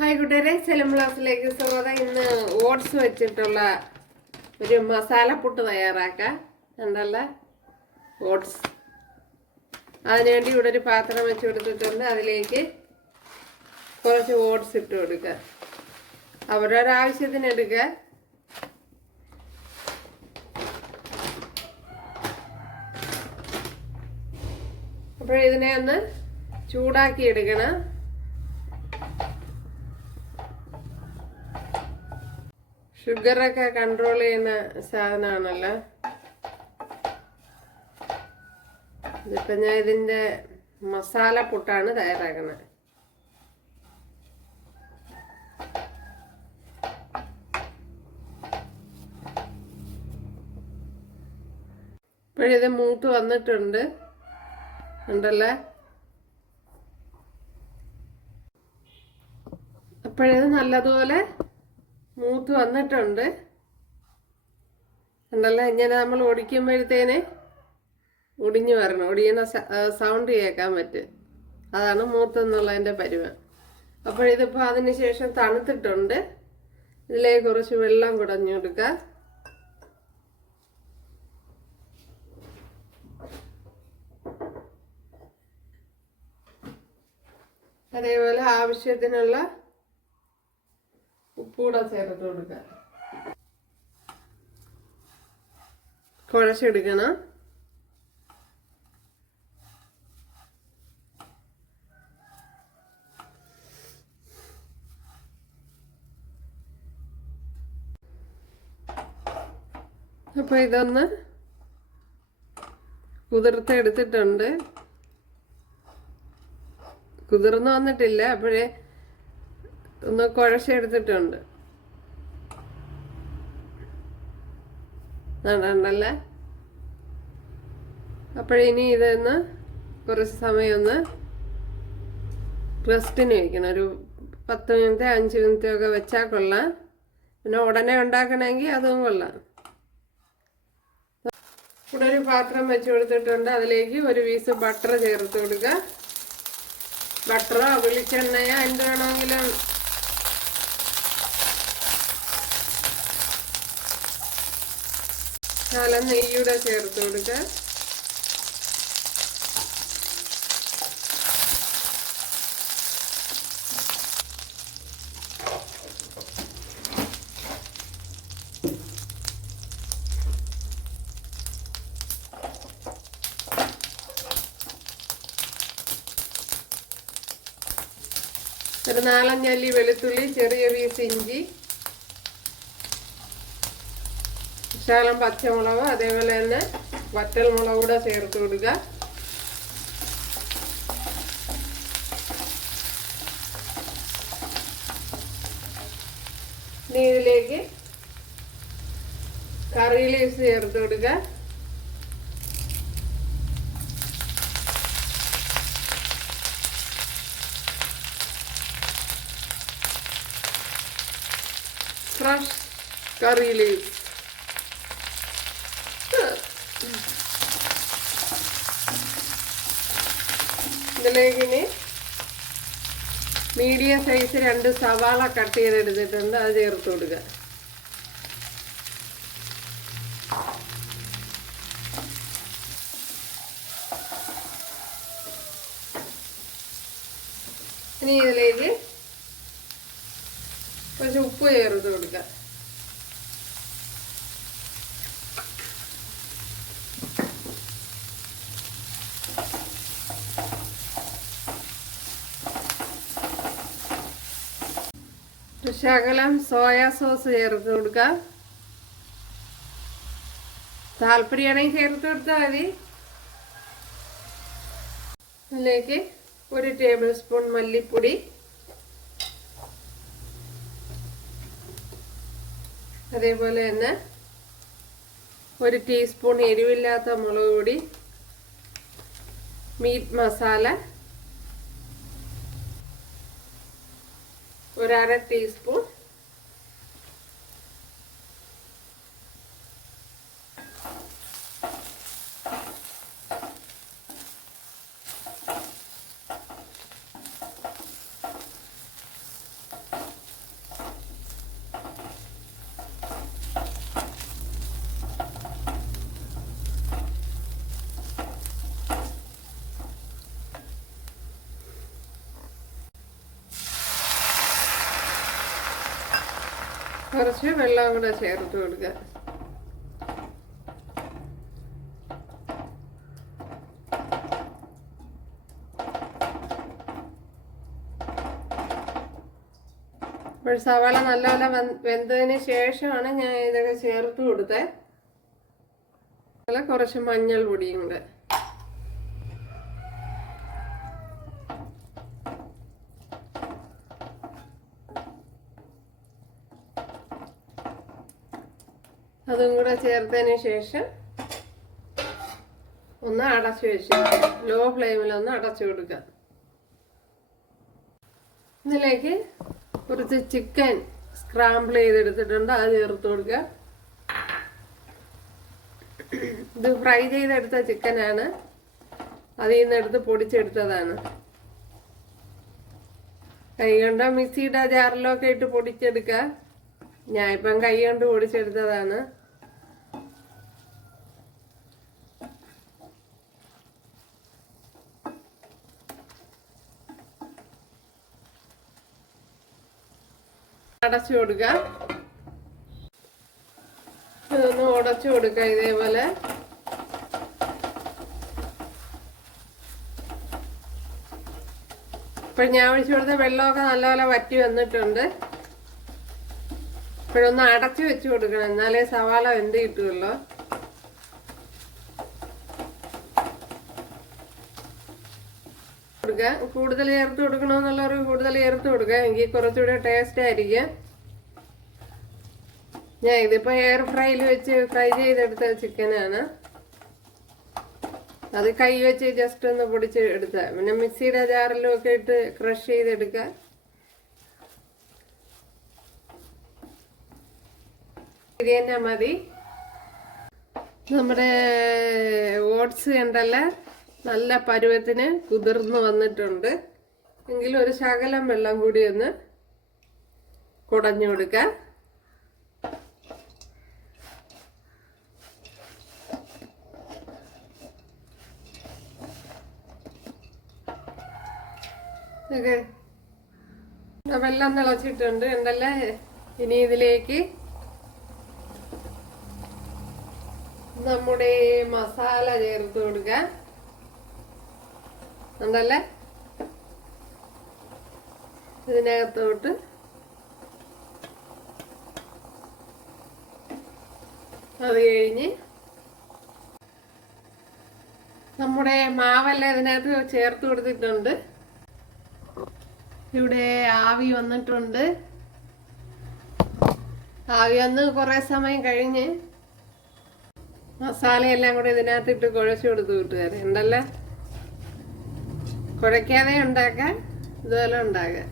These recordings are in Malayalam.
ഹായ് കൂട്ടുകാരെ സെലം ക്ലാസ്സിലേക്ക് സ്വാഗതം. ഇന്ന് ഓട്സ് വെച്ചിട്ടുള്ള ഒരു മസാലപ്പുട്ട് തയ്യാറാക്കാം. എന്തല്ല ഓട്സ്. അതിനുവേണ്ടി ഇവിടെ ഒരു പാത്രം വെച്ച് കൊടുത്തിട്ടുണ്ട്. അതിലേക്ക് കുറച്ച് ഓട്സ് ഇട്ട് കൊടുക്കുക. അവരവരുടെ ആവശ്യത്തിന് എടുക്കുക. അപ്പോൾ ഇതിനെ ഒന്ന് ചൂടാക്കി എടുക്കണം. ഷുഗറൊക്കെ കൺട്രോൾ ചെയ്യുന്ന സാധനമാണല്ലോ ഇതിപ്പോ ഞാൻ ഇതിന്റെ മസാല പുട്ടാണ് തയ്യാറാക്കുന്നത് ഇപ്പോഴിത് മൂത്ത് വന്നിട്ടുണ്ട്. ഉണ്ടല്ലേ അപ്പോഴിത് നല്ലതുപോലെ മൂത്ത് വന്നിട്ടുണ്ട്. ഉണ്ടല്ലോ ഇങ്ങനെ നമ്മൾ ഒടിക്കുമ്പോഴത്തേന് ഒടിഞ്ഞു വരണം. ഒടിയുന്ന സൗണ്ട് കേൾക്കാൻ പറ്റും. അതാണ് മൂത്തെന്നുള്ളതിന്റെ പരുവം അപ്പോഴിതിപ്പോൾ അതിന് ശേഷം തണുത്തിട്ടുണ്ട്. ഇതിലേക്ക് കുറച്ച് വെള്ളം കുടഞ്ഞു കൊടുക്കുക അതേപോലെ ആവശ്യത്തിനുള്ള ഉപ്പൂടെ ചേർത്ത് കൊടുക്കുക കുഴച്ചെടുക്കണം. അപ്പൊ ഇതൊന്ന് കുതിർത്തെടുത്തിട്ടുണ്ട് കുതിർന്ന് വന്നിട്ടില്ല അപ്പോഴേ ഒന്ന് കുഴച്ചെടുത്തിട്ടുണ്ട് നടണ്ടല്ലേ അപ്പോഴിനി ഇതൊന്ന് കുറച്ച് സമയം ഒന്ന് റെസ്റ്റിന് വയ്ക്കണം ഒരു പത്ത് മിനിറ്റ് അഞ്ച് മിനിറ്റ് ഒക്കെ വെച്ചാൽ കൊള്ളാം. പിന്നെ ഉടനെ ഉണ്ടാക്കണമെങ്കിൽ അതും കൊള്ളാം. ഇവിടെ ഒരു പാത്രം വെച്ച് കൊടുത്തിട്ടുണ്ട്. അതിലേക്ക് ഒരു പീസ് ബട്ടർ ചേർത്ത് കൊടുക്കുക ബട്ടറോ വെളിച്ചെണ്ണയോ എന്ത് വേണമെങ്കിലും നല്ല നെയ്യൂടെ ചേർത്ത് കൊടുക്കുക ഒരു നാലഞ്ചല്ലി വെളുത്തുള്ളി ചെറിയ പീസ് ഇഞ്ചി ശകലം പച്ചമുളക് അതേപോലെ തന്നെ വറ്റൽ മുളക് കൂടെ ചേർത്ത് കൊടുക്കുക ഇനി ഇതിലേക്ക് കറി ലീവ്സ് ചേർത്ത് കൊടുക്കുക ഫ്രഷ് കറി ലീവ്സ് ഇനി മീഡിയം സൈസ് രണ്ട് സവാള കട്ട് ചെയ്തെടുത്തിട്ടുണ്ട് അത് ചേർത്ത് കൊടുക്കുക ഇനി ഇതിലേക്ക് കുറച്ച് ഉപ്പ് ചേർത്ത് കൊടുക്കുക ശകലം സോയ സോസ് ചേർത്ത് കൊടുക്കുക താല്പര്യമാണെങ്കിൽ ചേർത്ത് കൊടുത്താൽ മതി. അതിലേക്ക് ഒരു ടേബിൾ സ്പൂൺ മല്ലിപ്പൊടി. അതേപോലെ തന്നെ ഒരു ടീസ്പൂൺ എരിവില്ലാത്ത മുളക് പൊടി. മീറ്റ് മസാല. ഒരര ടീസ്പൂൺ കുറച്ച് വെള്ളം കൂടെ ചേർത്ത് കൊടുക്കുക. അപ്പോൾ സവാള നല്ലപോലെ വെന്തതിന് ശേഷമാണ് ഞാൻ ഇതൊക്കെ ചേർത്ത് കൊടുത്തത് അതുപോലെ കുറച്ച് മഞ്ഞൾ പൊടിയും കൂടെ. അതും കൂടെ ചേർത്തതിന് ശേഷം ഒന്ന് അടച്ചു വെച്ച് ലോ ഫ്ലെയിമിൽ ഒന്ന് അടച്ചു കൊടുക്കാം ഇതിലേക്ക് കുറച്ച് ചിക്കൻ സ്ക്രാമ്പിൾ ചെയ്തെടുത്തിട്ടുണ്ട്. അത് ചേർത്ത് കൊടുക്കുക. ഇത് ഫ്രൈ ചെയ്തെടുത്ത ചിക്കനാണ് അതിൽ നിന്ന് എടുത്ത് പൊടിച്ചെടുത്തതാണ്. കൈ കൊണ്ടോ മിക്സിയുടെ ജാറിലൊക്കെ ഇട്ട് പൊടിച്ചെടുക്കുക. ഞാൻ ഇപ്പം കൈ കൊണ്ട് പൊടിച്ചെടുത്തതാണ്. അടച്ചു കൊടുക്കുക ഇതൊന്ന് ഉടച്ചു കൊടുക്കുക ഇതേപോലെ. ഇപ്പൊ ഞാൻ ഒഴിച്ചു കൊടുത്ത വെള്ളമൊക്കെ നല്ലപോലെ വറ്റി വന്നിട്ടുണ്ട്. ഇപ്പോഴൊന്ന് അടച്ചു വെച്ച് കൊടുക്കണം. എന്നാലേ സവാള വെന്ത് കിട്ടുമല്ലോ കൊടുക്കുക. കൂടുതൽ ചേർത്ത് കൊടുക്കണമെന്നുള്ളവർ കൂടുതൽ ചേർത്ത് കൊടുക്കുക. എങ്കിൽ കുറച്ചുകൂടെ ടേസ്റ്റ് ആയിരിക്കും. ഞാൻ ഇതിപ്പോൾ എയർ ഫ്രൈയിൽ വെച്ച് ഫ്രൈ ചെയ്തെടുത്ത ചിക്കനാണ് അത് കൈ വെച്ച് ജസ്റ്റ് ഒന്ന് പൊടിച്ച് എടുത്ത. പിന്നെ മിക്സിയുടെ ജാറിലും ഒക്കെ ഇട്ട് ക്രഷ് ചെയ്തെടുക്കുക. ഇത് തന്നെ മതി. നമ്മുടെ ഓട്സ് കണ്ടല്ല നല്ല പരുവത്തിന് കുതിർന്ന് വന്നിട്ടുണ്ട്. എങ്കിലും ഒരു ശകലം വെള്ളം കൂടി ഒന്ന് കുടഞ്ഞു കൊടുക്കാം. ഓക്കെ വെള്ളം തിളച്ചിട്ടുണ്ട്. ഉണ്ടല്ലേ ഇനി ഇതിലേക്ക് നമ്മുടെ മസാല ചേർത്ത് കൊടുക്കാം. ഉണ്ടല്ലേ? ഇതിനകത്തോട്ട് അത് കഴിഞ്ഞ് നമ്മുടെ മാവെല്ലാം ഇതിനകത്ത് ചേർത്ത് കൊടുത്തിട്ടുണ്ട്. ഇവിടെ ആവി വന്നിട്ടുണ്ട്. ആവി വന്ന് കുറേ സമയം കഴിഞ്ഞ് മസാലയെല്ലാം കൂടെ ഇതിനകത്തിട്ട് കുഴച്ചു കൊടുത്ത് കൂട്ടുകാരെ. ഉണ്ടല്ലേ? കുഴയ്ക്കാതെ ഉണ്ടാക്കാൻ ഇതുപോലെ ഉണ്ടാകാം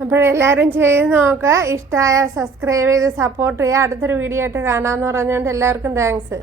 അപ്പോഴെല്ലാവരും ചെയ്ത് നോക്കുക ഇഷ്ടമായ സബ്സ്ക്രൈബ് ചെയ്ത് സപ്പോർട്ട് ചെയ്യുക. അടുത്തൊരു വീഡിയോ ആയിട്ട് കാണാമെന്ന് പറഞ്ഞുകൊണ്ട് എല്ലാവർക്കും താങ്ക്സ്